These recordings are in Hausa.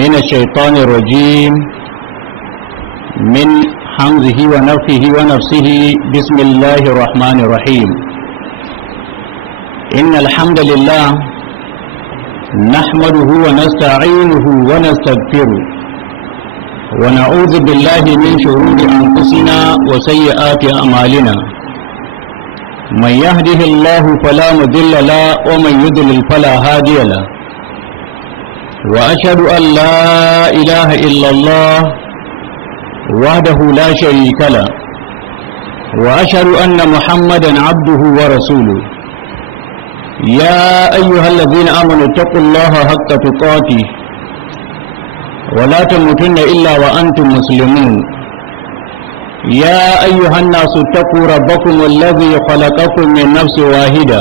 من الشيطان الرجيم من حمزه ونفخه ونفسه. بسم الله الرحمن الرحيم. إن الحمد لله نحمده ونستعينه ونستغفره ونعوذ بالله من شرور أنفسنا وسيئات أعمالنا. من يهده الله فلا مضل له ومن يضلل فلا هادي له. وأشهد أن لا إله إلا الله وحده لا شريك له وأشهد أن محمدا عبده ورسوله. يا أيها الذين آمنوا اتقوا الله حق تقاته ولا تموتن إلا وأنتم مسلمون. يا أيها الناس اتقوا ربكم الذي خلقكم من نفس واحدة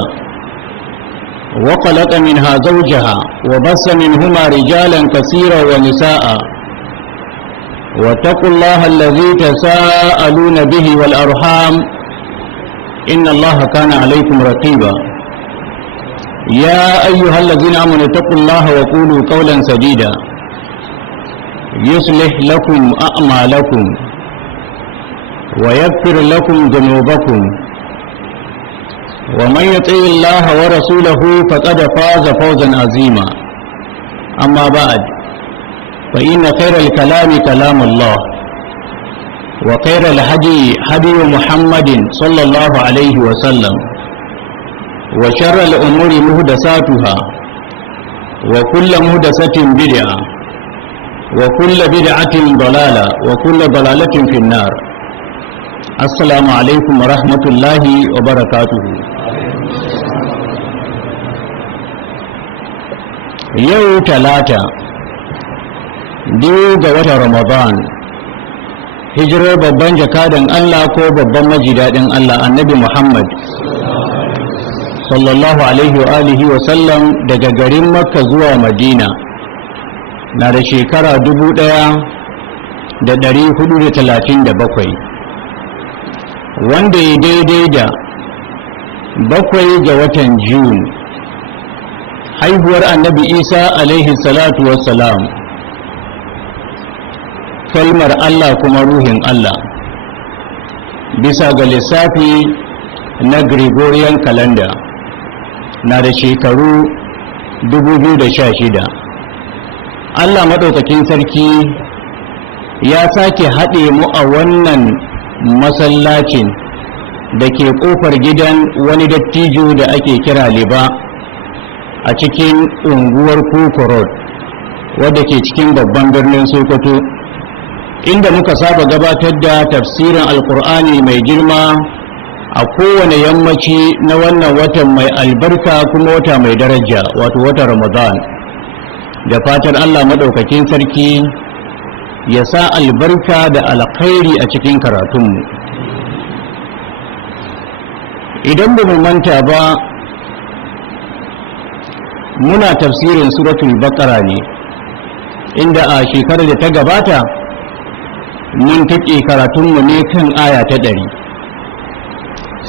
وخلق منها زوجها وبث منهما رجالا كثيرا ونساء. واتقوا الله الذي تساءلون به والأرحام إن الله كان عليكم رقيبا. يا أيها الذين آمنوا اتقوا الله وقولوا قولا سديدا يصلح لكم أعمالكم ويغفر لكم ذنوبكم ومن يطع الله ورسوله فقد فاز فوزا عظيما. أما بعد فإن خير الكلام كلام الله وخير الهدي هدي محمد صلى الله عليه وسلم وشر الأمور محدثاتها وكل محدثة بدعة وكل بدعة ضلالة وكل ضلالة في النار. السلام عليكم ورحمة الله وبركاته. yau talata 2 ga watan Ramadan, hijirar babban jakadan Allah ko babban majidadin Allah annabi Muhammad sallallahu alaihi wa alihi wa sallam daga garin Makka zuwa Madina na da shekara 1437, wanda ya daidai da 7 ga watan June haihuwar annabi Isa alaihi salatu wassalam, kalmar Allah kuma ruhin Allah, bisa ga lissafi na Gregorian calendar na da shekaru 2016. Allah maɗaukakin sarki ya sake haɗe mu a wannan masallacin da ke ƙofar gidan wani dattijo da ake kira Liba a cikin unguwar Koko Road wadda ke cikin babban birnin Sokoto, inda muka saba gabatar da tafsirin Alƙur'ani mai girma a kowane yammaci na wannan watan mai albarka kuma wata mai daraja, wato watan Ramadan. Da fatan Allah maɗaukakin sarki ya sa albarka da alkhairi a cikin karatunmu. Idan ba mu manta ba, muna tafsirin suratul Baqara ne, inda a shekarar da ta gabata mun take karatunmu ne kan aya ta 100.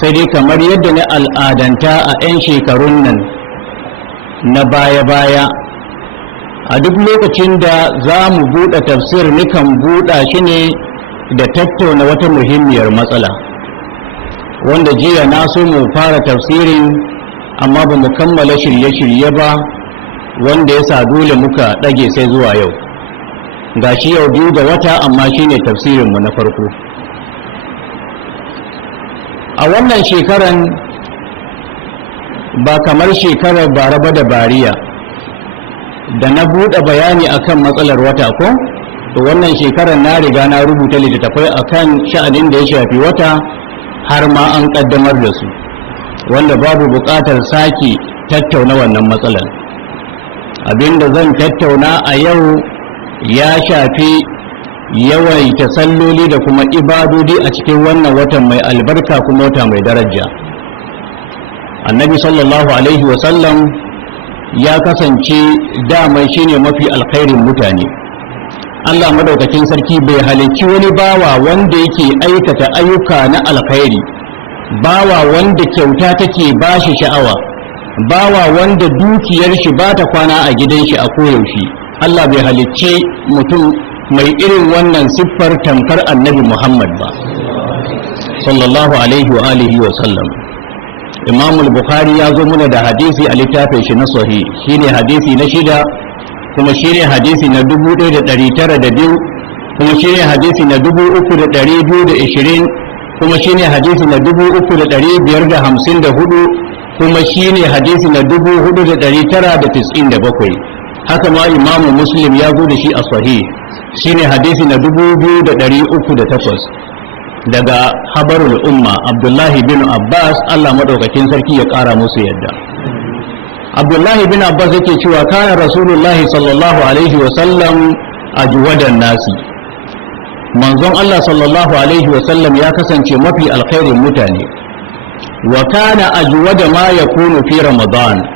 Sai dai kamar yadda na al'adanta a 'yan shekarun nan na baya-baya, a duk lokacin da za mu buɗe tafsir nikan buɗa shi ne da tattauna wata muhimmiyar matsala, wanda jiya na so mu fara tafsirin amma ba mu kammala shirye-shirye ba, wanda ya sa dole muka ɗage sai zuwa yau. Gashi yau 2 ga wata amma shine tafsirinmu na farko a wannan shekaran, ba kamar shekarar bara ba da bariya da na buɗe bayani akan matsalar wata ko to wannan shekarar na riga na rubuta littattafai akan sha'anin da ya shafi wata, har ma an ƙaddamar da su, wanda babu buƙatar sake tattauna wannan matsalar. Abinda zan tattauna a yau ya shafi yawaita salloli da kuma ibadodi a cikin wannan watan mai albarka kuma wata mai daraja. Annabi sallallahu alaihi wasallam ya kasance damai shine mafi alkhairin mutane. Allah madaukakin sarki bai halicci wani bawa wanda yake aikata ayyuka na alkhairi, bawa wanda kyauta take bashi sha'awa, bawa wanda dukiyar shi ba ta kwana a gidan shi a koyaushe, Allah bai halicci mutum mai irin wannan siffar tamkar annabi Muhammad ba sallallahu alaihi wa alihi wa sallam. Imam al-Bukhari ya zo muna da hadisi a littafin shi na sahih, shine hadisi na shida kuma shine hadisi na 1902 kuma shine hadisi na 3220 kuma shine hadisi na 3554 kuma shine hadisi na 4997. haka ma Imam Muslim ya zo da shi a sahih, shine hadisi na 2308 daga habarul umma Abdullahi bin Abbas, Allah madaukakin sarki ya kara musu yadda. Abdullahi bin Abbas yake cewa kana Rasulullahi sallallahu alaihi wa sallam ajwadan nasi, manzon Allah sallallahu alaihi wa sallam ya kasance mafi alkhairin mutane, wa kana ajwada ma yakunu fi Ramadan,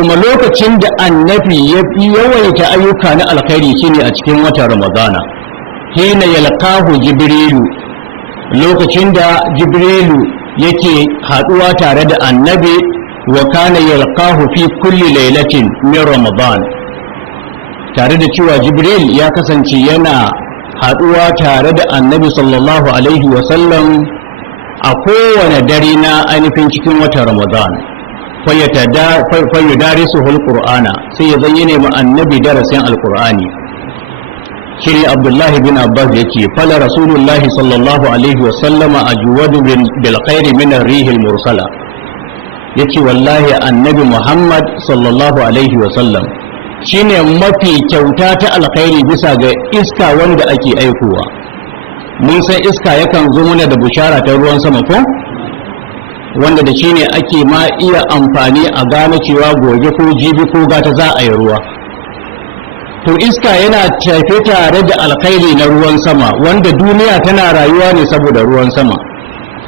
kuma lokacin da annabi ya fi yawaita ayyuka na alkhairi shine a cikin watan Ramadana, hina yalqahu Jibrilu, lokacin da Jibrilu yake haduwa tare da annabi, wa kana yalqahu fi kulli lailatin min Ramadan, tare da cewa Jibril ya kasance yana haduwa tare da annabi sallallahu alaihi wa sallam a kowane dare na ainihin cikin watan Ramadan. fayyudarisuhul qur'ana, sai ya zayyane ma annabi darasin alqur'ani. shine Abdullahi bin Abbas yake fala Rasulullahi sallallahu alaihi wa sallama ajwadu bil khairi min ar-rihil mursala, yace wallahi annabi Muhammad sallallahu alaihi wa sallam shine mafi kyauta ta alkhairi bisa ga iska wanda ake aikowa. mun san iska yakan zo mana da bushara ta ruwan sama ko, wanda da shine ake ma iya amfani a gane cewa gobe ko jibi ko gata za a yi ruwa. To iska yana tafe tare da alkhairi na ruwan sama, wanda duniya tana rayuwa ne saboda ruwan sama.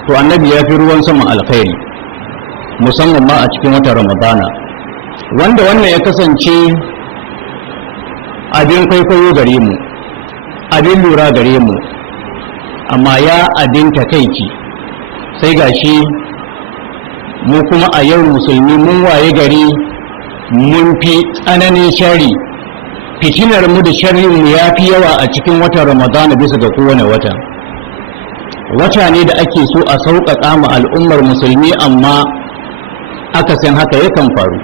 To annabi ya fi ruwan sama alkhairi, musamman ma a cikin watan Ramadana, wanda wannan ya kasance abin kwaikwayo gare mu, abin lura gare mu, amma ya abin takaici sai gashi mu kuma a yau musulmi mun waye gari mun fi tsananin shari, fitinar mu da sharrin mu ya fi yawa a cikin watan Ramadana bisa ga kowane wata. Wata ne da ake so a sauƙaƙa ma al'ummar musulmi, amma akasin haka yakan faru.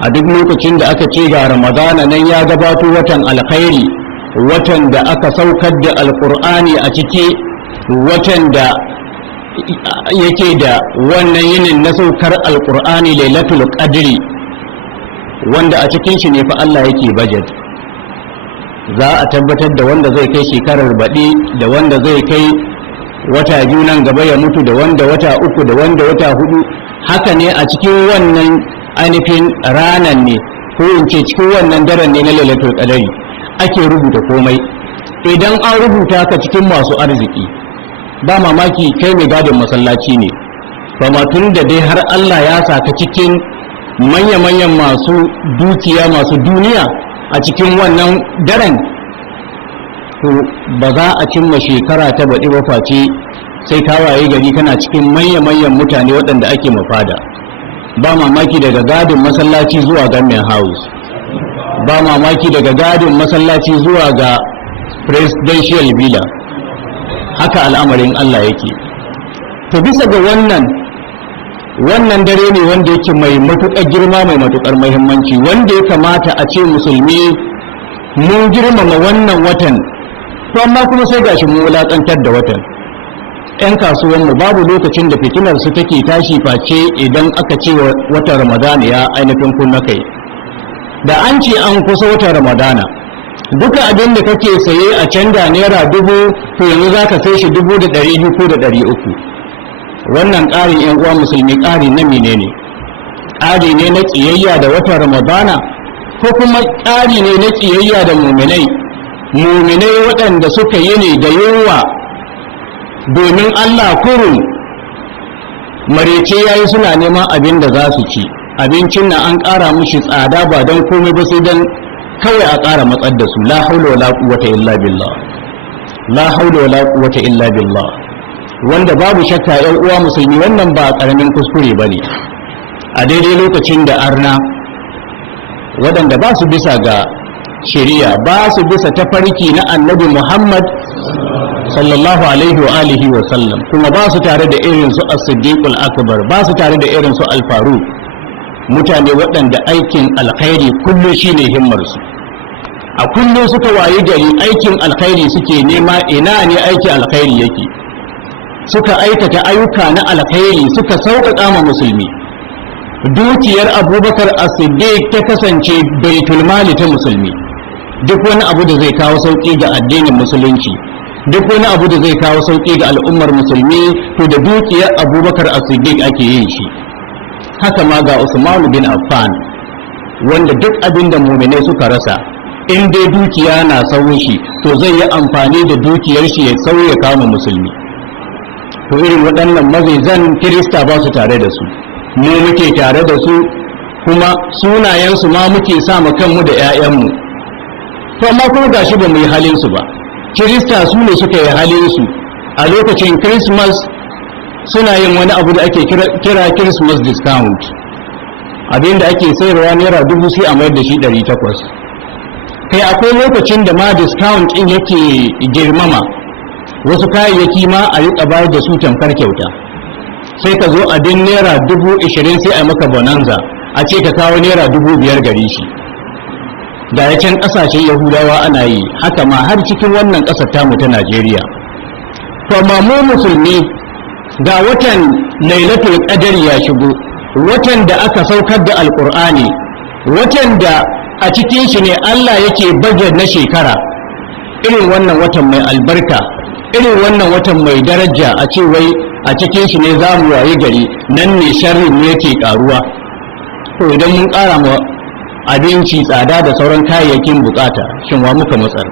A duk lokacin da aka ce ga Ramadana nan ya gabato, watan alkhairi, watan da aka saukar da alƙur'ani a ciki, watan da yake da wannan yinin na saukar alƙur'ani lailatul qadri, wanda a cikin shi ne fa Allah yake budget. Za a tabbatar da wanda zai kai shekarar baɗi, da wanda zai kai wata biyu nan gaba ya mutu, da wanda wata uku, da wanda wata hudu. Haka ne a cikin wannan ainihin ranan ne, ko in ce cikin wannan daren ne na lailatul qadri ake rubuta komai. Idan an rubuta ka cikin masu arziki, ba mamaki kai mai gadin masallaci ne, ba tun da dai har Allah ya saka cikin manya-manyan masu dukiya, masu duniya a cikin wannan daren, to ba za a cimma shekara ta baɗi ba face sai ka waye gari kana cikin manya-manyan mutane waɗanda ake mafada. Ba mamaki daga gadin masallaci zuwa government house, ba mamaki daga gadin masallaci zuwa ga presidential villa. Haka al'amarin Allah yake. To bisa ga wannan dare ne wanda yake mai matuƙar girma, mai matuƙar muhimmanci, wanda ya kamata a ce musulmi mun girmama wannan watan, to amma kuma sai gashi mun wulaƙantar da watan. 'Yan kasuwanmu babu lokacin da fitinar su take tashi face idan aka ce watan Ramadana ya ainihin kunna kai. Da an ce an kusa watan Ramadana, duka abin da kake saye a canda naira 1000, to yanzu za ka sai shi 1200 ko 300. Wannan ƙarin 'yan uwa musulmi ƙari na menene? Ƙari ne na ƙiyayya da watan Ramadana, ko kuma ƙari ne na ƙiyayya da muminai waɗanda suka yi ne da yunwa domin Allah kurum, marece yayi suna neman abin da za su ci, abincin na an ƙara mushi tsada ba don komai ba sai don kawai a ƙara matsar da su. La haula wala quwwata illa billah, la haula wala quwwata illa billah. Wanda babu shakka 'yan uwa musulmi, wannan ba ƙaramin kuskure bane a daidai lokacin da arna waɗanda ba su bisa ga shari'a, ba su bisa tafarki na annabi Muhammad sallallahu alaihi wa alihi wa sallam, kuma ba su tare da irin su as-siddiqul akbar, ba su tare da irin su al-faruq, mutane waɗanda aikin alkhairi kullum shine himmar su. A kullum suka wayi gari aikin alkhairi suke nema, ina ne aikin alkhairi yake, suka aikata ayyuka na alkhairi suka sauƙaƙa ma musulmi. Dukiyar Abubakar as-Siddiq ta kasance baitul mali ta musulmi. Duk wani abu da zai kawo sauƙi ga addinin musulunci, duk wani abu da zai kawo sauƙi ga al'ummar musulmi, to da dukiyar Abubakar as-Siddiq ake yin shi. Haka ma ga Usman bin Affan, wanda duk abin da mu'minai suka rasa, in dai dukiya na sauyin shi, to zai yi amfani da dukiyar shi ya sauya kama musulmi. To irin waɗannan mazaizan Kirista ba su tare da su, mu muke tare da su, kuma sunayensu ma muke sa mu kanmu da 'ya'yanmu. To amma kuma gashi ba mu yi halin su ba. Kirista su ne suka yi halin su. A lokacin Christmas suna yin wani abu da ake kira Christmas discount. Abinda ake sayarwa naira 1000 sai a mayar da shi 800. Kai akwai lokacin da ma discount ɗin yake girmama, wasu kayayyaki ma a riƙa bayar da su tamkar kyauta. Sai ka zo abin naira 20,000 sai a maka bonanza, a ce ka kawo naira 5,000 gare shi. Da ya can ƙasashen Yahudawa ana yi, haka ma har cikin wannan ƙasar tamu ta Najeriya. To amma mu musulmi, ga watan Lailatul Qadr ya shigo, watan da aka saukar da Alƙur'ani, watan da a cikin shi ne Allah yake baje na shekara. Irin wannan watan mai albarka, irin wannan watan mai daraja, a ce wai a cikin shi ne za mu waye gari, nan ne sharrin ne yake karuwa. To idan mun ƙara ma abinci tsada da sauran kayayyakin bukata, shin wa muka matsar?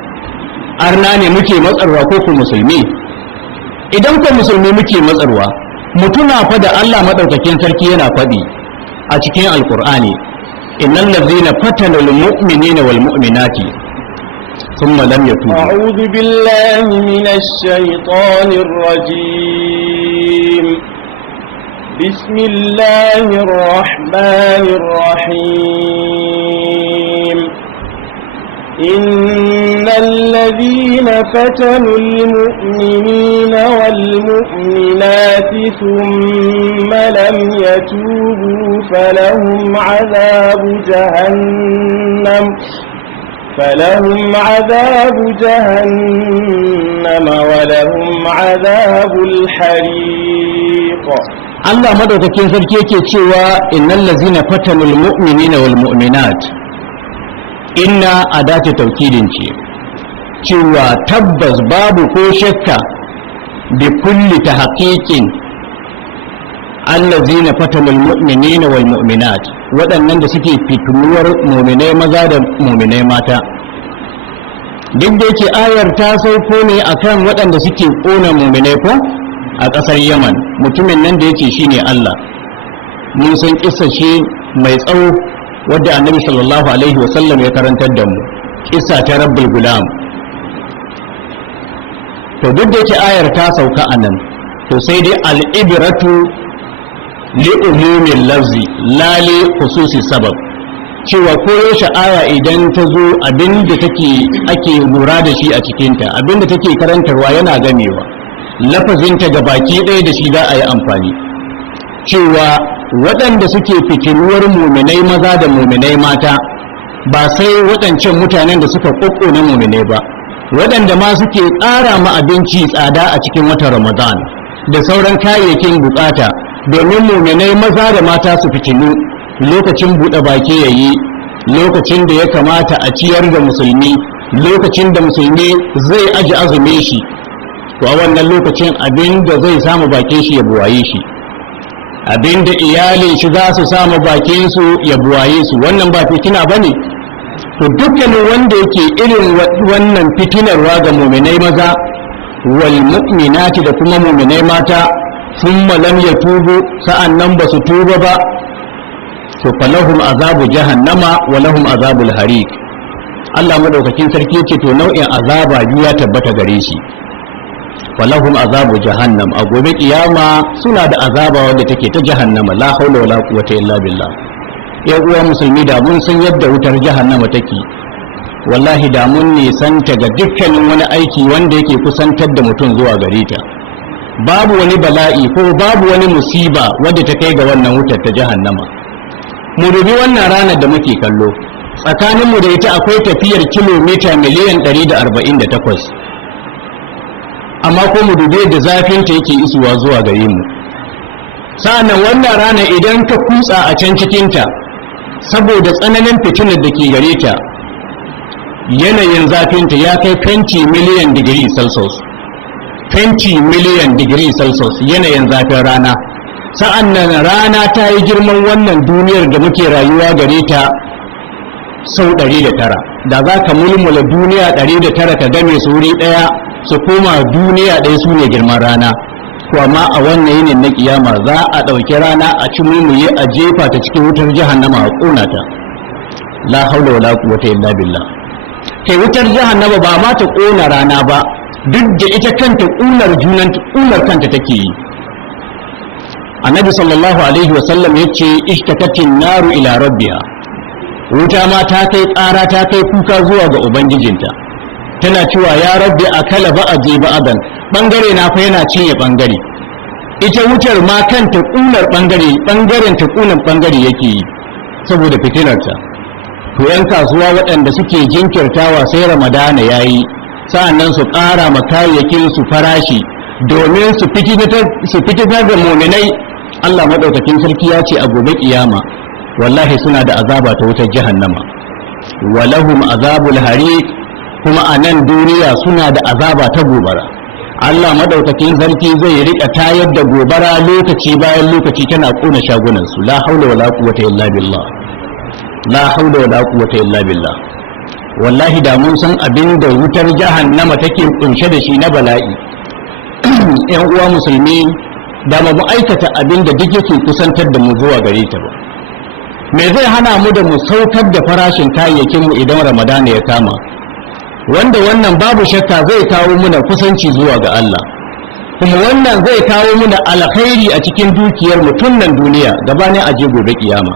Arna ne muke matsarwa ko ku musulmi? Idan ku musulmi muke matsarwa, mutuna fa da Allah madaukakin sarki yana faɗi a cikin Alƙur'ani, innal ladzina fatanu lil mu'minina wal mu'minati thumma lam yatubu. A'udhu billahi minash shaitanir rajim. بسم الله الرحمن الرحيم. إن الذين فتنوا المؤمنين والمؤمنات ثم لم يتوبوا فلهم عذاب جهنم ولهم عذاب الحريق. Allah madaukakin sarki yake cewa innal ladzina fatanul mu'minina wal mu'minat, inna adatu tawkidin ce, cewa tabbas babu ko shakka bi kulli tahqiqin allazina fatanul mu'minina wal mu'minat, waɗannan da suke fitinuwar mu'minai maza da mu'minai mata. Duk da yake ayar ta sauko ne akan waɗanda suke ƙona mu'minai ko a ƙasar Yaman, mutumin nan da yake shine Allah. Mun san kissa shi mai tsawo wadda Annabi sallallahu alaihi wasallam ya karantar da mu, kissa ta Rabbul Gulam. To duk da yake ayar ta sauka anan, to sai dai al-ibratu li umumil lafzi la li khususi sabab, cewa koyaushe aya idan ta zo abinda ake lura da shi a cikinta, abinda take karantarwa yana gamewa, lafazinta ga baki ɗaya da shi za a yi amfani. Cewa waɗanda suke fitinuwar muminai maza da muminai mata ba sai waɗancan mutanen da suka ƙoƙƙona muminai ba, waɗanda ma suke ƙara ma abinci tsada a cikin watan Ramadan da sauran kayayyakin bukata domin muminai maza da mata su fitinu lokacin buɗe baki yayi, lokacin da ya kamata a ciyar da musulmi, lokacin da musulmi zai aji azumi shi, to a wannan lokacin abinda zai samu bakin shi ya buwaye shi, abinda iyalin shi za su samu bakin su ya buwaye su, wannan ba fitina bane? To dukkanin wanda yake irin wannan fitinarwa ga mu'minai maza wal mu'minati da kuma mu'minai mata, thumma lam yatubu, sa'annan ba su tuba ba, to falahum azabu jahannama wa lahum azabul hariq. Allah madaukakin sarki yake to nau'in azaba biyu ya tabbata gare shi. Falahum azabu jahannam, a gobe kiyama suna da azaba wadda take ta jahannama, la haula wala quwwata illa billah. Ya uwa musulmi, da mun san yadda wutar jahannama take, wallahi da mun nisanta ga dukkanin wani aiki wanda yake kusantar da mutum zuwa gare ta. Babu wani bala'i ko babu wani musiba wadda ta kai ga wannan wutar ta jahannama. Mu dubi wannan ranar da muke kallo, tsakaninmu da ita akwai tafiyar kilomita miliyan 148, amma ko mu dubi da zafinta yake isuwa zuwa gare mu. Sa'annan wannan rana idan ka kutsa a can cikinta, saboda tsananin fitinar da ke gare ta, yanayin zafinta ya kai 20 miliyan digiri celsius. 20 miliyan digiri celsius yanayin zafin rana. Sa'an nan rana ta yi girman wannan duniyar da muke rayuwa gare ta sau 109. Da za ka mulmula duniya 109 ka game su wuri ɗaya su koma duniya ɗaya su ne girman rana. To amma a wannan yinin na kiyama za a ɗauki rana a ci mulmule a jefa ta cikin wutar jahannama a ƙona ta. La haula wala quwwata illa billah. Kai wutar jahannama ba ma ta ƙona rana ba, duk da ita kanta ƙunar kanta take yi. Annabi sallallahu alaihi wasallam ya ce ishtakatin naru ila rabbiha, wuta ma ta kai ƙara ta kai kuka zuwa ga ubangijinta, tana cewa ya rabbi akala ba'adi ba'adan, bangare na fa yana cinye bangare. Ita wutar ma kanta ƙunar bangaren ta ƙunar bangare yake yi saboda fitinarta. To yan kasuwa waɗanda suke jinkirtawa sai ramadana yayi, sa'annan su ƙara ma kayayyakin su farashi domin su fitinar da muminai. Allah madaukakin sarki ya ce a gobe kiyama wallahi suna da azaba ta wutar jahannama, walahum azabul hariq, kuma a nan duniya suna da azaba ta gobara. Allah madaukakin sarki zai rika tayar da gobara lokaci bayan lokaci tana kona shagunan su. La haula wala quwwata illa billah, la haula wala quwwata illa billah. Wallahi da mun san abin da wutar jahannama take kunshe da shi na bala'i, yan uwa musulmi, da mu aikata abin da duk yake kusantar da mu zuwa gare ta ba. Me zai hana mu da mu saukar da farashin kayayyakin mu idan ramadana ya kama, wanda wannan babu shakka zai kawo muna kusanci zuwa ga Allah, kuma wannan zai kawo muna alkhairi a cikin dukiyar mu tun nan duniya gabanin aje gobe kiyama.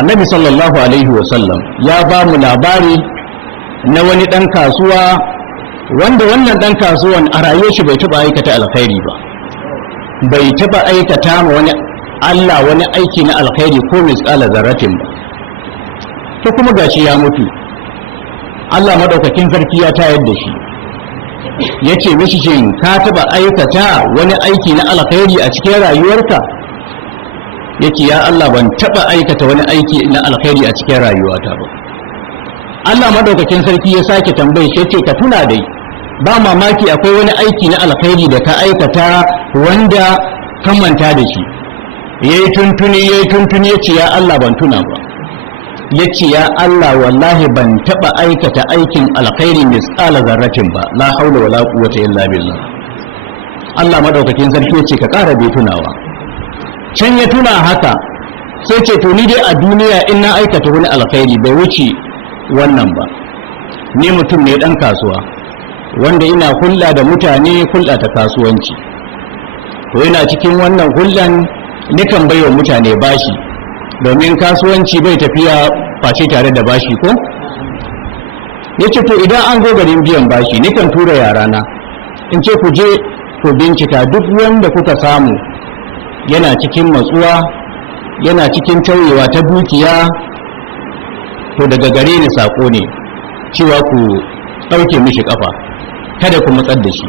Annabi sallallahu alaihi wasallam ya ba mu labari na wani dan kasuwa wanda wannan dan kasuwan a rayuwar shi bai taba aikata alkhairi ba, bai taba aikata ma wani Allah wani aiki na alkhairi ko misqala zarratin ba. To kuma gashi ya mutu, Allah madaukakin sarki ya tayar da shi, yace mishi shin ka taba aikata wani aiki na alkhairi a cikin rayuwarka? Yake ya Allah ban taba aikata wani aiki na alkhairi a cikin rayuwata ba. Allah madaukakin sarki ya sake tambaye shi, yace ka tuna dai, ba mamaki akwai wani aiki na alkhairi da ka aikata wanda ka manta da shi. Yayi tuntuni yace ya Allah ban tuna ba. Yace ya Allah wallahi ban taba aikata aikin alkhairi misqala zarratin ba. La haula wala quwwata illa billah. Allah madaukakin sarki yace ka ƙara bai tunawa. Can ya tuna haka sai ce to ni dai a duniya in na aikata wani alkhairi bai wuce wannan ba. Ni mutum ne dan kasuwa wanda ina hulɗa da mutane, hulɗa ta kasuwanci. To ina cikin wannan hulɗan nikan baiwa mutane bashi, domin kasuwanci bai tafiya face tare da bashi ko? Yace to idan an zo garin biyan bashi nikan tura yarana in ce ku je ku bincika duk wanda kuka samu yana cikin matsuwa, yana cikin tauyewa ta dukiya, to daga gare ni sako ne cewa ku ɗauke mishi ƙafa, kada ku matsar da shi.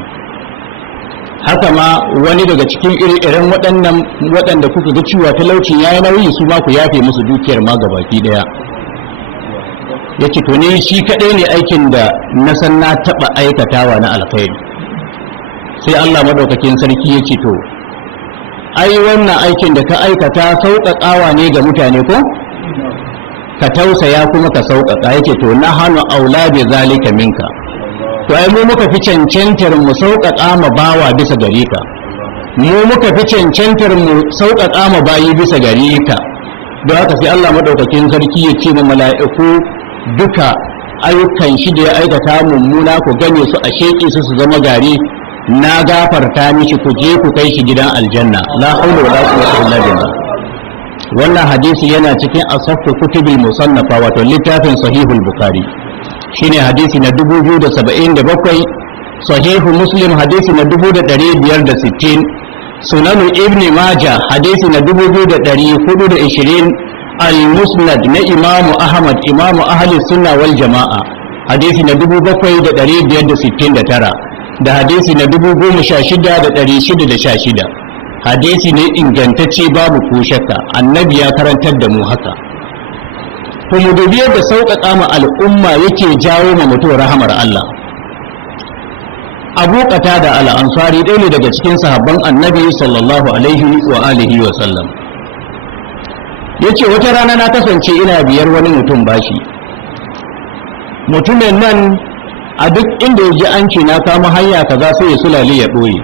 Haka ma wani daga cikin ire-iren waɗanda kuka ga cewa talaucin ya yi nauyi, su ma ku yafe musu dukiyar ma gabaki ɗaya. Ya ce to ne shi kaɗai ne aikin da na san na taɓa aikatawa na alkhairi. Sai Allah maɗaukakin sarki ya ce to ai wannan aikin da ka aikata sauƙaƙawa ne ga mutane ko? Ka tausaya kuma ka sauƙaƙa. Yake to na hannu aula bi zalika minka, to ai mu muka fi cancantar mu sauƙaƙa ma bawa bisa gare ka, mu muka fi cancantar mu sauƙaƙa ma bayi bisa gare ka. Don haka sai Allah madaukakin sarki ya ce ma mala'iku duka ayyukan shi da ya aikata mummuna ku gane su a sheƙe su zama gari, na gafarta mishi, ku je ku kai shi gidan aljanna. La haula wala quwwata illa billah. wannan hadisi yana cikin asahhu kutubil musannafa wato littafin sahihul bukhari shine hadisi na 2077, sahihu muslim hadisi na 1560, sunanu ibn majah hadisi na 2420, al-musnad na imamu ahmad imamu ahli sunna wal jama'a hadisi na 7569 da hadisi na 16616, hadisi ne ingantacce babu ko shakka, annabi ya karantar da mu haka. To mu dubi yadda sauƙaƙa ma al'umma yake jawo ma mutum rahamar Allah. Abu Qatada al-Ansari ɗaya ne daga cikin sahabban annabi sallallahu alaihi wa alihi wa sallam. Yace wata rana na kasance ina biyar wani mutum bashi. Mutumin nan a duk inda ya ji an ce na kama hanya kaza sai ya sulale ya ɓoye.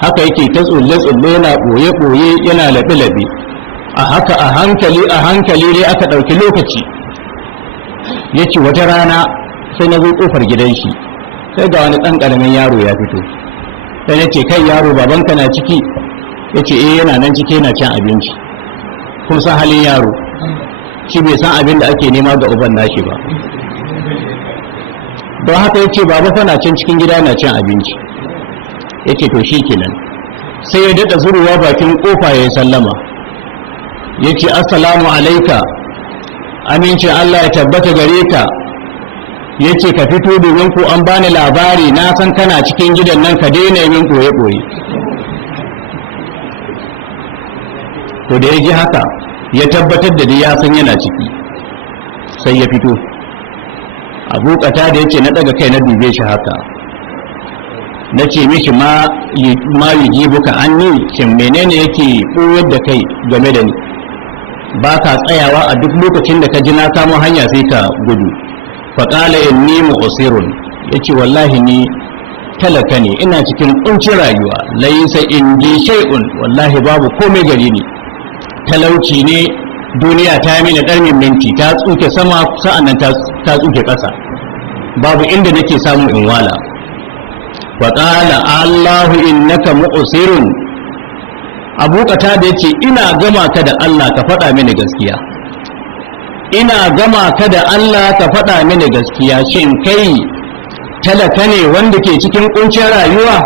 Haka yake ta tsulle-tsulle yana ɓoye-ɓoye yana laɓe-laɓe. A haka a hankali dai aka ɗauki lokaci. Yace wata rana sai na zo ƙofar gidan shi. Sai ga wani ɗan ƙaramin yaro ya fito. Sai ya ce kai yaro babanka na ciki? Ya ce yana nan ciki yana cin abinci. Kun san halin yaro, shi bai san abin da ake nema ga uban nashi ba. Don haka ya ce baba fa na can cikin gida na cin abinci. Ya ce to shi kenan. Sai ya daɗa zuruwa bakin ƙofa ya yi sallama. Ya ce assalamu alaika, amincin Allah ya tabbata gare ka. Ya ce ka fito domin ko an bani labari na san kana cikin gidan nan ka daina min ɓoye-ɓoye. To da ya ji haka ya tabbatar da ya san yana ciki sai ya fito. Abu Qatada ya ce na daga kai na dube shi haka na ce mishi ma yi buka an ni shin menene yake ɓoyar da kai game da ni, ba ka tsayawa a duk lokacin da ka ji na kamo hanya sai ka gudu. faƙala inni mu'sirun, yace wallahi ni talaka ne, ina cikin kuncin rayuwa, laysa indi shay'un, wallahi babu komai gare ni, talauci ne, duniya ta yi mini ɗarmin minti, ta tsuke sama sa'annan ta tsuke ƙasa, babu inda nake samu in wala. faƙala Allahu innaka mu'sirun, Abu Qatada yace ina gama ka da Allah ka faɗa mini gaskiya, ina gama ka da Allah ka faɗa mini gaskiya, shin kai talaka ne wanda ke cikin kuncin rayuwa?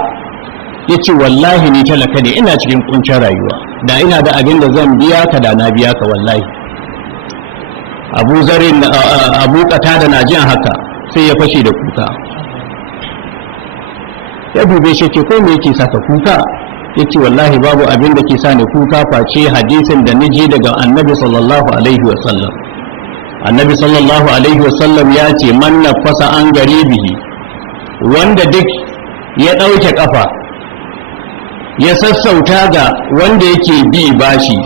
Yace wallahi ni talaka ne, ina cikin kuncin rayuwa, da ina da abin da zan biya ka da na biya ka wallahi. Abu Qatada na jin haka sai ya fashe da kuka. Ya dube shi ce ko me yake saka kuka? Yace wallahi babu abin da ke sa ni kuka face hadisin da niji daga Annabi sallallahu alaihi wa sallam. Annabi sallallahu alaihi wa sallam ya ce man nafasa an garibihi, wanda duk ya ɗauke ƙafa ya sassauta ga wanda yake bi bashi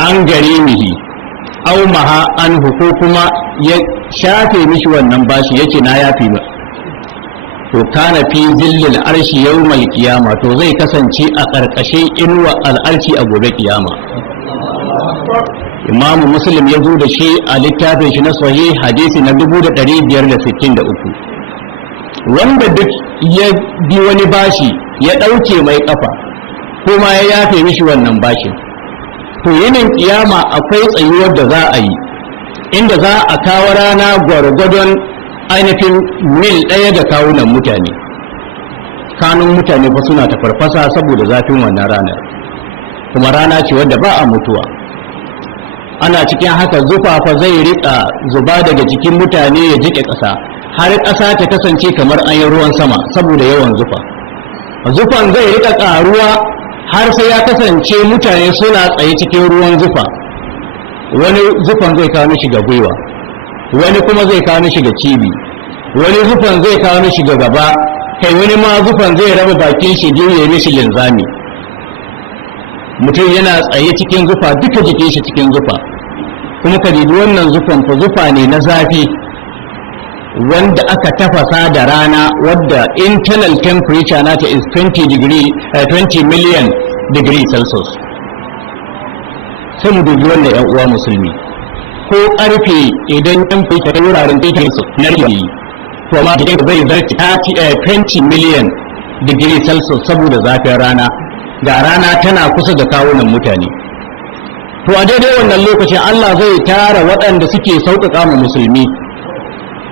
an garimihi au maha anhu, ko kuma ya shafe mishi wannan bashi yace na yafi ba, to kana fi zillil arshi yawmal qiyama, to zai kasance a ƙarƙashin inuwa al'arshi a gobe kiyama. Imamu Muslim ya zo da shi a littafin shi na sahih hadisi na 1563. Wanda duk ya bi wani bashi ya ɗauke mai ƙafa kuma ya yafe mishi wannan bashin, to yinin kiyama akwai tsayuwar da za a yi inda za a kawo rana gwargwadon ainihin mil ɗaya da kawunan mutane. Kanun mutane fa suna ta farfasa saboda zafin wannan ranar, kuma rana ce wadda ba a mutuwa. Ana cikin haka zufa fa zai riƙa zuba daga jikin mutane ya jiƙe ƙasa, har ƙasa ta kasance kamar an yi ruwan sama saboda yawan zufa. Zufan zai riƙa ƙaruwa har sai ya kasance mutane suna tsaye cikin ruwan zufa. Wani zufan zai kawo mishi ga gwiwa, wani kuma zai kawo mishi ga cibi, wani zufan zai kawo mishi ga gaba, kai wani ma zufan zai raba bakin shi biyu ya mishi linzami. Mutum yana tsaye cikin zufa, duka jikin shi cikin zufa, kuma ka dubi wannan zufan fa zufa ne na zafi wanda aka tafasa da rana, wadda internal temperature nata is 20 million degree Celsius. Sai mu dubi wannan yan uwa musulmi, ko karfe idan yan fita da wuraren Celsius na riyi, to ma jikin zai zarci 20 million degree Celsius saboda zafin rana, ga rana tana kusa da kawunan mutane. To to a daidai wannan lokacin Allah zai tara waɗanda suke sauƙaƙa ma musulmi,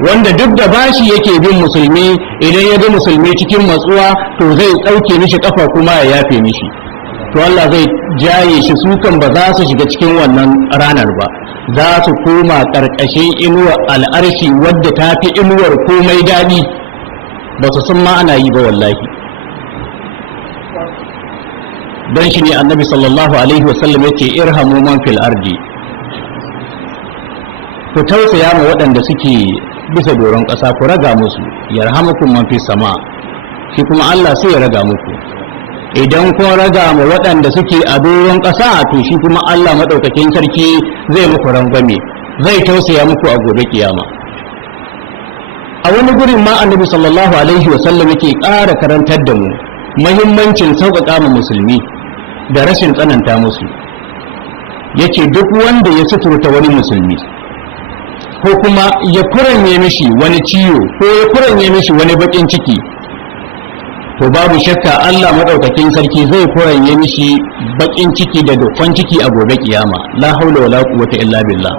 wanda duk da bashi yake bin musulmi, idan ya ga musulmi cikin matsuwa to zai ɗauke mishi ƙafa kuma ya yafe mishi. To Allah zai jaye shi, su kan ba za su shiga cikin wannan ranar ba, za su koma ƙarƙashin inuwar al'arshi wadda ta fi inuwar komai daɗi, ba su san ma ana yi ba wallahi. don shi ne annabi sallallahu alaihi wasallam yake irhamu man fil ardi, ku tausaya ma waɗanda suke bisa doron ƙasa, ku raga musu, yarhamukum man fis sama, shi kuma Allah sai ya raga muku. Idan kun raga ma waɗanda suke a doron ƙasa, to shi kuma Allah madaukakin sarki zai muku rangwame, zai tausaya muku a gobe kiyama. A wani gurin ma annabi sallallahu alaihi wasallam yake ƙara karantar da mu muhimmancin sauƙaƙa ma musulmi da rashin tsananta musu. Yace duk wanda ya suturta wani musulmi ko kuma ya kuranye mishi wani ciwo ko ya kuranye mishi wani bakin ciki, to babu shakka Allah madaukakin sarki zai kuranye mishi bakin ciki da dukkan ciki a gobe kiyama. La haula wala quwwata illa billah.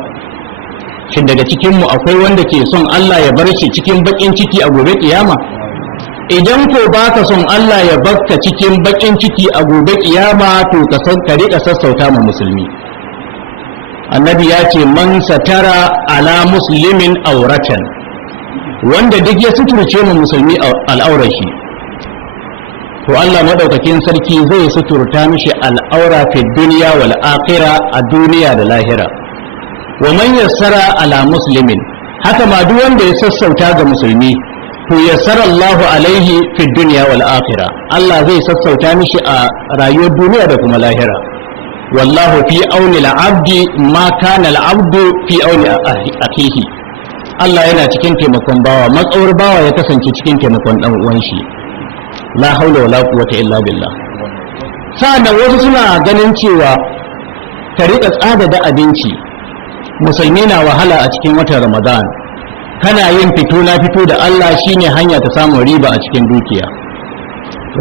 Shin daga cikin mu akwai wanda ke son Allah ya bar shi cikin bakin ciki a gobe kiyama? Idan ko baka son Allah ya barka cikin bakin ciki a gobe kiyama, to ka rika sassauta ma musulmi. Annabi ya ce man satara ala muslimin auratan, wanda duk ya suturce mu musulmi al'aurar shi, to Allah madaukakin sarki zai suturta mishi al'aura fi duniya wal akhirah, a duniya da lahira. Wa man yassara ala muslimin, haka ma duk wanda ya sassauta ga musulmi, to yassara Allahu alaihi fi dunya wal akhirah, Allah zai sassauta mishi a rayuwar duniya da kuma lahira. Wallahu fi auni al-abdi ma kana al-abdu fi auni akhihi. Allah yana cikin taimakon bawa, matsawar bawa ya kasance cikin taimakon dan uwan shi. La haula wala quwwata illa billah. Sa'annan wasu suna ganin cewa ka rika tsada da abinci, musulmi na wahala a cikin watan Ramadan, kana yin fito na fito da Allah shine hanya ta samun riba a cikin dukiya.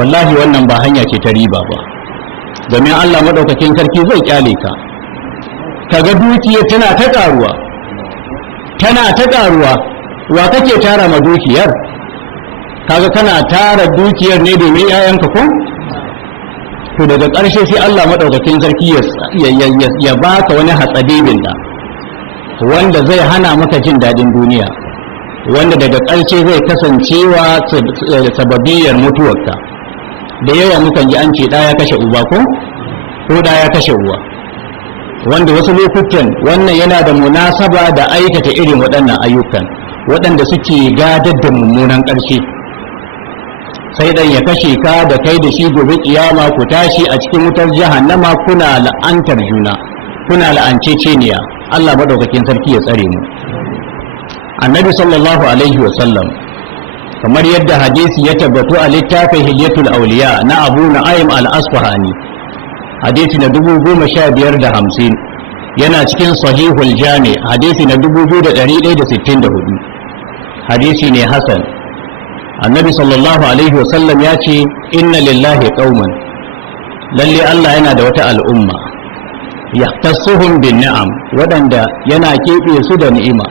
Wallahi wannan ba hanya ce ta riba ba, domin Allah madaukakin sarki zai kyale ka, kaga dukiya tana ta karuwa, wa kake tara ma dukiyar? Kaga kana tara dukiyar ne domin 'ya'yanka ko? To daga ƙarshe sai Allah madaukakin sarki ya baka wani hatsabibin da wanda zai hana maka jin dadin duniya, wanda daga ƙarshe zai kasancewa sababiyar mutuwarka. Da yawa mukan ji an ce ɗaya kashe uba ko ɗaya kashe uwa, wanda wasu lokutan wannan yana da munasaba da aikata irin waɗannan ayyukan waɗanda suke gadar da mummunan ƙarshe. Sai dan ya kashe ka da kai da shi gobe kiyama ku tashi a cikin wutar jahannama kuna la'antar juna, kuna la'anceceniya. Allah madaukakin sarki ya tsare mu. Annabi sallallahu alaihi wa sallam, kamar yadda hadisi ya tabbatu a littafin Hilyatul Awliya na Abu Nu'aym al-Asfahani, hadisi na 10550, yana cikin Sahihul Jami, hadisi na 2164, hadisi ne hasan. Annabi sallallahu alaihi wa sallam ya ce inna lillahi qauman, lalle Allah yana da wata al'umma, yahtasuhum bin ni'am, waɗanda yana keɓe su da ni'ima.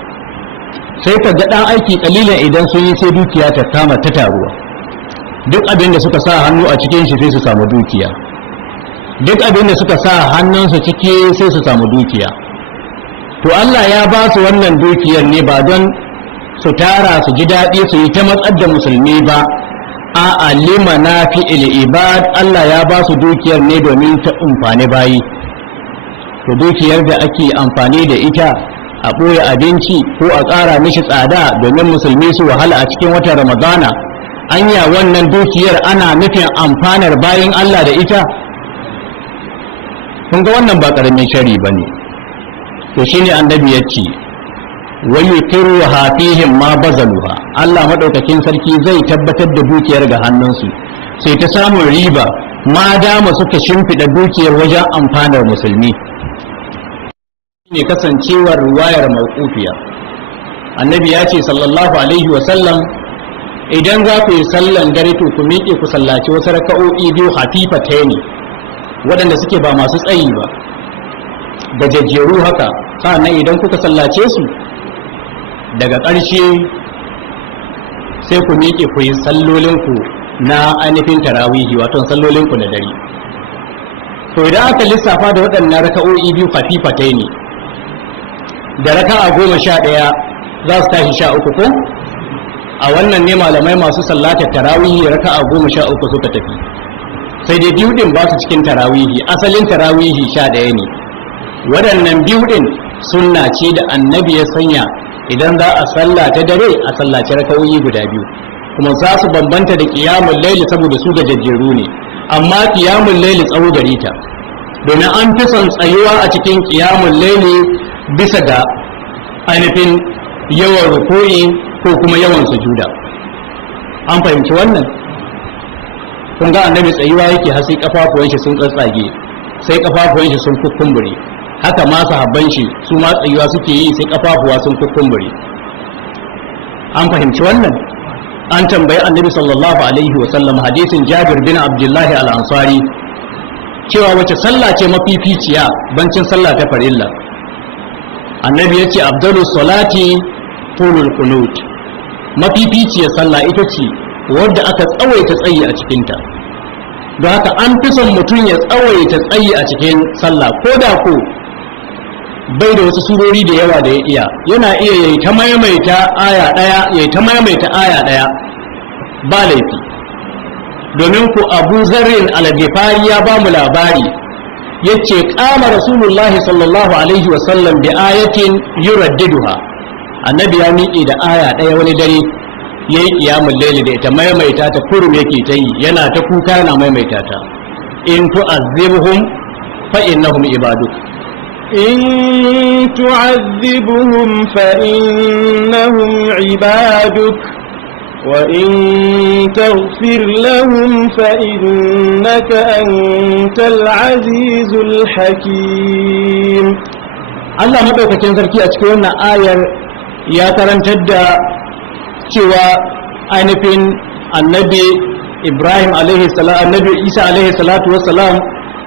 Sai ka ga ɗan aiki ƙalilan idan sun yi sai dukiya ta kama ta taruwa. Duk abin da suka sa hannu a cikin shi sai su samu dukiya, duk abin da suka sa hannunsu ciki sai su samu dukiya. To Allah ya ba su wannan dukiyar ne ba don su tara su ji daɗi su yi ta matsar da musulmi ba, a lima na fi ibad. Allah ya ba su dukiyar ne domin ta amfani bayi. To dukiyar da ake amfani da ita a ɓoye abinci ko a ƙara mishi tsada domin musulmi su wahala a cikin watan Ramadana, anya wannan dukiyar ana nufin amfanar bayin Allah da ita? Kun ga wannan ba ƙaramin shari ba ne. To shine annabi ya ce wa yuqiruha fihim ma bazaluha, Allah madaukakin sarki zai tabbatar da dukiyar ga hannunsu, sai ta samun riba ma dama suka shimfiɗa dukiyar wajen amfanar musulmi. Ne kasancewar riwayar mawqufiya. Annabi ya ce sallallahu alaihi wa sallam, idan za ku yi sallan dare to ku miƙe ku sallaci wasu raka'o'i biyu hafifataini, waɗanda suke ba masu tsayi ba, gajejjeru haka, sannan idan kuka sallace su daga ƙarshe sai ku miƙe ku yi sallolinku na ainihin tarawihi, wato sallolinku na dare. To idan aka lissafa da waɗannan raka'o'i biyu fafifatai ne, da raka'a 11 za su tashi 13 ko? A wannan ne malamai masu sallatar tarawihi raka'a 13 suka tafi, sai dai biyu ɗin ba su cikin tarawihi, asalin tarawihi 11 ne. Waɗannan biyu ɗin sunna ce da annabi ya sanya idan za a salla ta dare a sallaci raka'o'i guda biyu, kuma za su bambanta da qiyamul layli saboda su gajejjeru ne, amma qiyamul layli tsawo gare ta, domin an fi son tsayuwa a cikin qiyamul layli bisa ga ainihin yawan ruku'i ko kuma yawan sujuda. An fahimci wannan? Kun ga annabi tsayuwa yake har sai kafafuwan shi sun tsatsage, sai kafafuwan shi sun kukkumbure, haka ma sahabban shi su ma tsayuwa suke yi sai kafafuwa sun kukkumbure. An fahimci wannan? An tambayi annabi sallallahu alaihi wasallam hadisin Jabir bin Abdullahi al-Ansari cewa wace sallah ce mafificiya bancin sallah ta farilla. Annabi ya ce abdullu salati tulul qunut, mafificiyar sallah ita ce wadda aka tsawaita tsayi a cikinta. Don haka an fi son mutum ya tsawaita tsayi a cikin sallah, ko da ko bai da wasu surori da yawa da ya iya, yana iya yayi ta maimaita aya daya, yayi ta maimaita aya daya ba laifi. Domin ku Abu Zarrin al-Ghifari ya ba mu labari yace qama Rasulullah sallallahu alaihi wa sallam bi ayatin yuraddiduha, annabi ya miƙe da aya daya wani dare yayi qiyamul layli da ita, maimaita ta kurum yake ta yi, yana ta kuka yana maimaita ta. In tu'azzibhum fa innahum ibaduk, إن تعذبهم فإنهم عبادك وإن تغفر لهم فإنك أنت العزيز الحكيم. Allah madaukakin sarki a cikin wannan ayar ya karantar da cewa ainihin annabi Ibrahim alaihi salam, annabi Isa alaihi salatu wassalam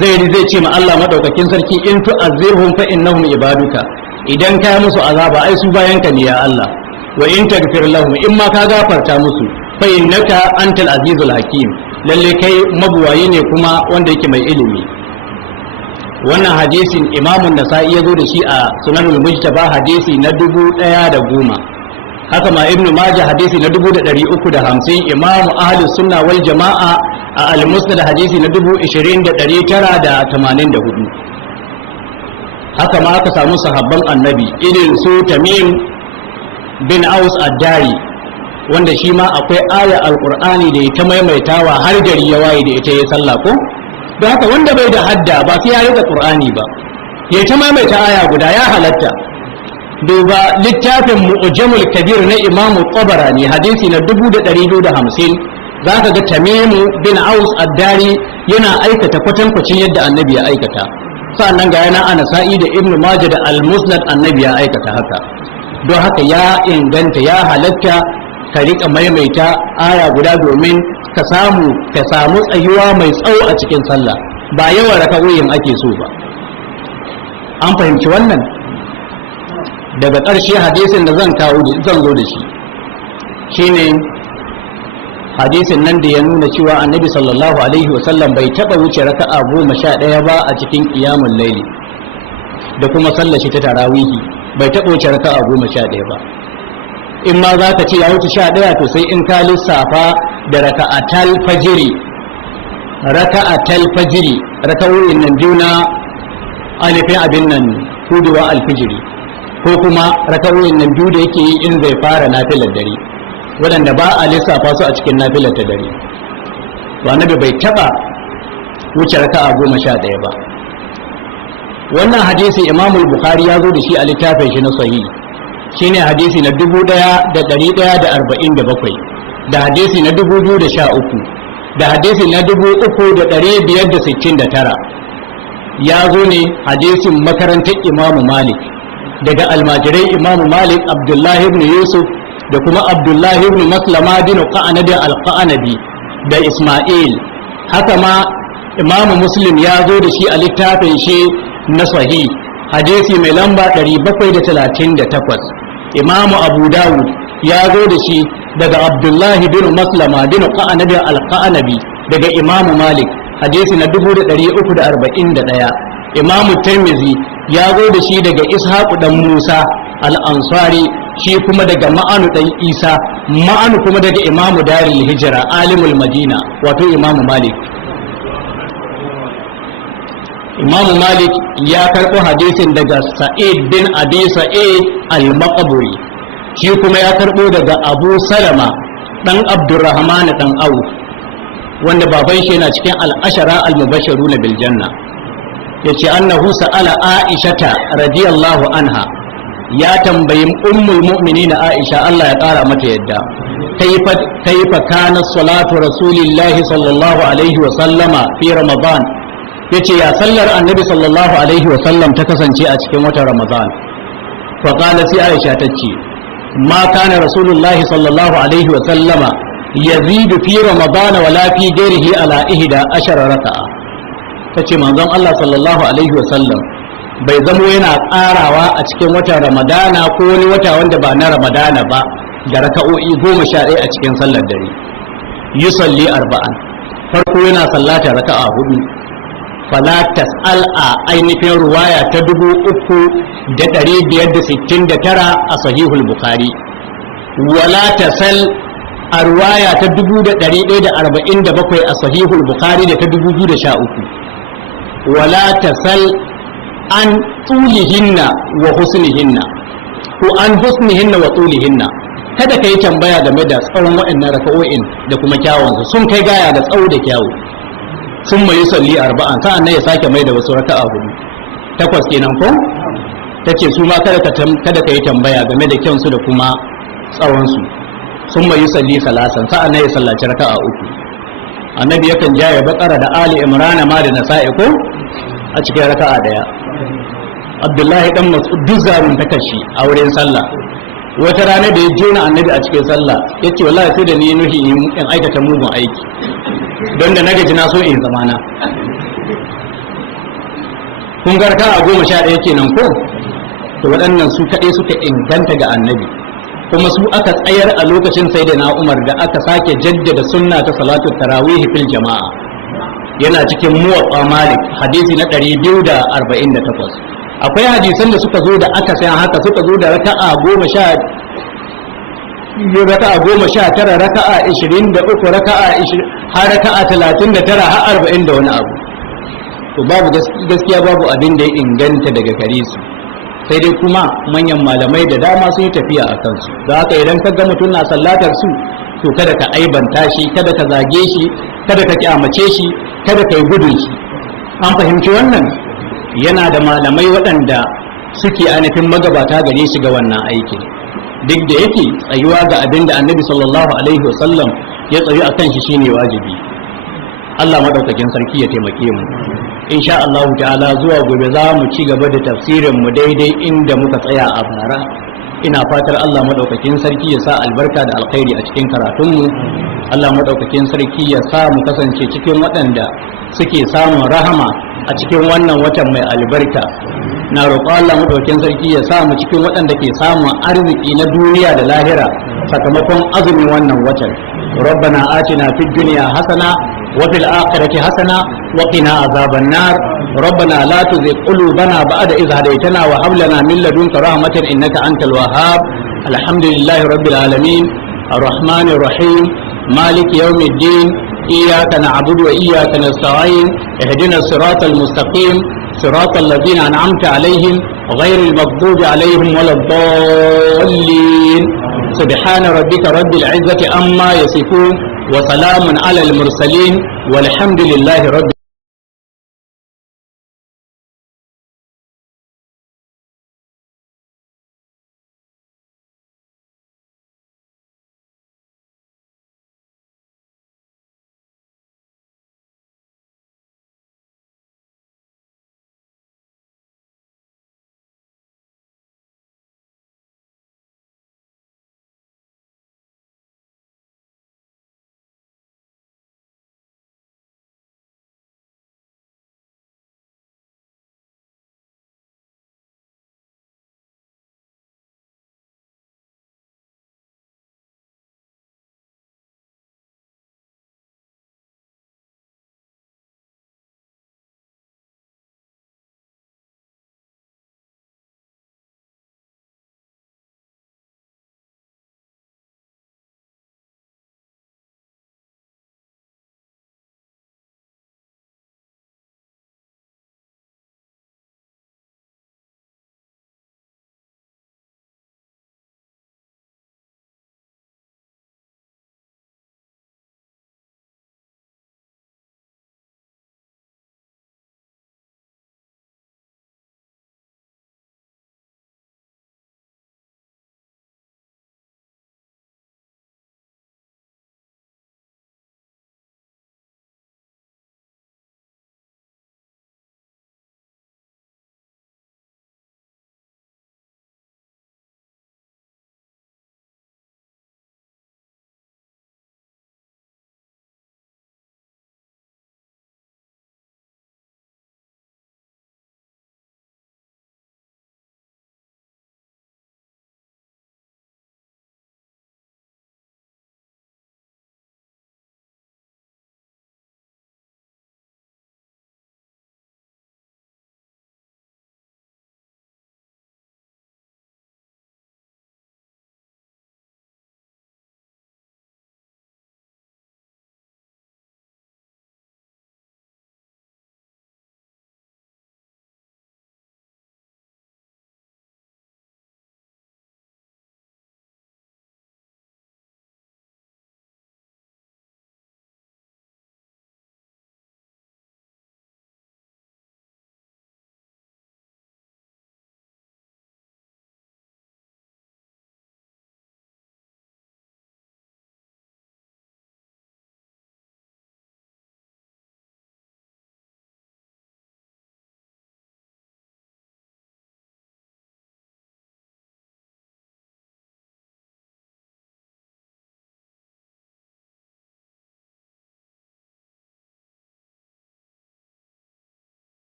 zai ce ma Allah madaukakin sarki in tu'azzirhum fa innahum ibaduka, idan ka musu azaba ai su bayan ka ne ya Allah, wa in tagfir lahum in ma ka gafarta musu fa innaka antal azizul hakim, lalle kai mabuwayi ne kuma wanda yake mai ilimi. Wannan hadisin Imam Nasa'i ya zo da shi a Sunanul Mujtaba hadisi na 1010, haka ma Ibn Majah hadisi na 1350, Imam Ahlus Sunna wal Jama'a a Al-Musnad hadisi na 20984. Haka ma aka samu sahabban annabi irin su Tamim bin Aus ad-Dari, wanda shi ma akwai aya alqur'ani da ya ta maimaitawa har gari ya waye da ita ya sallah ko. Don haka wanda bai da hadda ba sai ya rika qur'ani ba, ya ta maimaita aya guda ya halatta. Duba littafin Mu'jamul Kabir na Imam Tabarani hadisi na 2250, za ka ga Tamimu bin Aus ad-Dari yana aikata kwatankwacin yadda annabi ya aikata. Sa'annan ga yana Nasa'i da Ibn Majah da Al-Musnad annabi ya aikata haka. Don haka ya inganta, ya halatta ka rika maimaita aya guda domin ka samu tsayuwa mai tsawo a cikin sallah, ba yawan raka'o'in ake so ba. An fahimci wannan? Daga ƙarshe hadisin da zan zo da shi shine hadisin nan da ya nuna cewa annabi sallallahu alaihi wasallam bai taɓa wuce raka'a 11 ba a cikin qiyamul layli, da kuma sallar shi ta tarawihi bai taɓa wuce raka'a 11 ba. In ma za ka ce ya wuce 11 to sai in ka lissafa da raka'atal fajiri, raka'o'in nan biyu na alifin abin nan huduwa alfijiri, ko kuma raka'o'in nan biyu da yake yi in zai fara nafilar dare, waɗanda ba a lissafa su a cikin nafilar ta dare. To annabi bai taɓa wuce raka'a 11 ba. Wannan hadisi Imam Bukhari ya zo da shi a littafin shi na Sahih, shine hadisi na 1147, da hadisi na 2013, da hadisi na 3569. Ya zo ne hadisin makarantar Imam Malik, daga almajirai Imam Malik Abdullahi ibn Yusuf da kuma Abdullahi ibn Maslama bin Qa'anabi al-Qa'anabi da Isma'il. Haka ma Imam Muslim ya zo da shi a littafin shi na Sahih, hadisi mai lamba 738. imamu abu dawud ya zo da shi daga abdullahi bin maslama bin qanabi al-qanabi daga imamu malik hadisi na 341. imamu tirmizi ya zo da shi daga ishaqu dan musa al-ansari shi kuma daga ma'anu dan isa, ma'anu kuma daga imamu daril hijra alimul madina wato imamu malik. imamu malik ya karɓo hadisin daga sa'id bin abi sa'id al-maqburi, shi kuma ya karɓo daga abu salama dan abdurrahman dan auf, wanda baban shi yana cikin al-ashara al-mubashshiruna bil janna. yace annahu sa'ala aishata radiyallahu anha, ya tambayi ummul mu'minin aisha Allah ya ƙara mata yadda, kaifa kana salatu rasulillahi sallallahu alaihi wa sallama fi ramadan, yace ya sallar annabi sallallahu alaihi wa sallam ta kasance a cikin watan ramadan. fa qala sai aisha tace ma kana rasulullahi sallallahu alaihi wa sallama yazidu fi ramadan wala fi ghairihi ala 11 raka'a. tace manzon Allah sallallahu alaihi wa sallam bai zamo yana ƙarawa a cikin watan ramadana ko wani wata wanda ba na ramadana ba ga raka'o'i 11 a cikin sallar dare. yusalli 4, farko yana sallata raka'a 4. fala tas'al a ainihin ruwaya ta 3569 a sahihul bukhari, wala tasal a ruwaya ta 1147 a sahihul bukhari da ta 2013. wala tasal an tulihinna wa husnihinna ko an husnihinna wa tulihinna, kada ka yi tambaya game da tsawon waɗannan raka'o'in da kuma kyawunsu, sun kai gaya da tsawo da kyawu. sun mai salli 4 sa'an nan ya sake mai da wasu raka'a 4, 8 kenan ko? tace su ma kada ka yi tambaya game da kyansu da kuma tsawonsu. sun mai salli 3 sa'an nan ya sallaci raka'a 3. annabi yakan jaya bakara da ali imran ma da nasa'i ko a cikin raka'a 1. abdullahi dan mas'ud duzarun ta kashi a wurin sallah. wata rana da ya jona annabi a cikin sallah yace wallahi sai da ni nuhi in aikata mugun aiki, don da na gaji na so in zamana. kun garka a 11 kenan ko? to waɗannan su kaɗai suka inganta ga annabi, kuma su aka tsayar a lokacin sayyidina Umar da aka sake jaddada sunna ta salatu tarawih fil jama'a. yana cikin muwatta malik hadisi na 248. akwai hadisan da suka zo da aka sayan haka, suka zo da raka'a 19, raka'a 23, raka'a 23, raka'a 20, har raka'a 39 har 40 da wani abu. to babu gaskiya babu abin da ya inganta daga gare su, sai dai kuma manyan malamai da dama sun yi tafiya a kansu. da haka idan ka ga mutum na sallatar su, to kada ka aibanta shi, kada ka zage shi, kada ka kyamace shi, kada ka yi gudun shi. an fahimci wannan? yana da malamai waɗanda suke ainihin magabata gare shi ga wannan aikin, duk da yake tsayuwa ga abin da annabi sallallahu alaihi wasallam ya tsayu akan shi shine wajibi. Allah madaukakin sarki ya taimake mu. insha Allah ta'ala zuwa gobe za mu ci gaba da tafsirin mu daidai inda muka tsaya a bara. ina fatar Allah madaukakin sarki ya sa albarka da alkhairi a cikin karatunmu. Allah madaukakin sarki ya sa mu kasance cikin waɗanda suke samun rahama a cikin wannan watan mai albarka. na roƙo Allah madaukakin sarki ya sa mu cikin waɗanda ke samun arziki na duniya da lahira sakamakon azumin wannan watan. ربنا آتنا في الدنيا حسنة وفي الآخرة حسنة وقنا عذاب النار. ربنا لا تزغ قلوبنا بعد إذ هديتنا وهب لنا من لدنك رحمة إنك أنت الوهاب. الحمد لله رب العالمين الرحمن الرحيم مالك يوم الدين إياك نعبد وإياك نستعين اهدنا الصراط المستقيم صراط الذين أنعمت عليهم غير المغضوب عليهم ولا الضالين. سبحان ربك رب العزة عما يصفون وسلام على المرسلين والحمد لله رب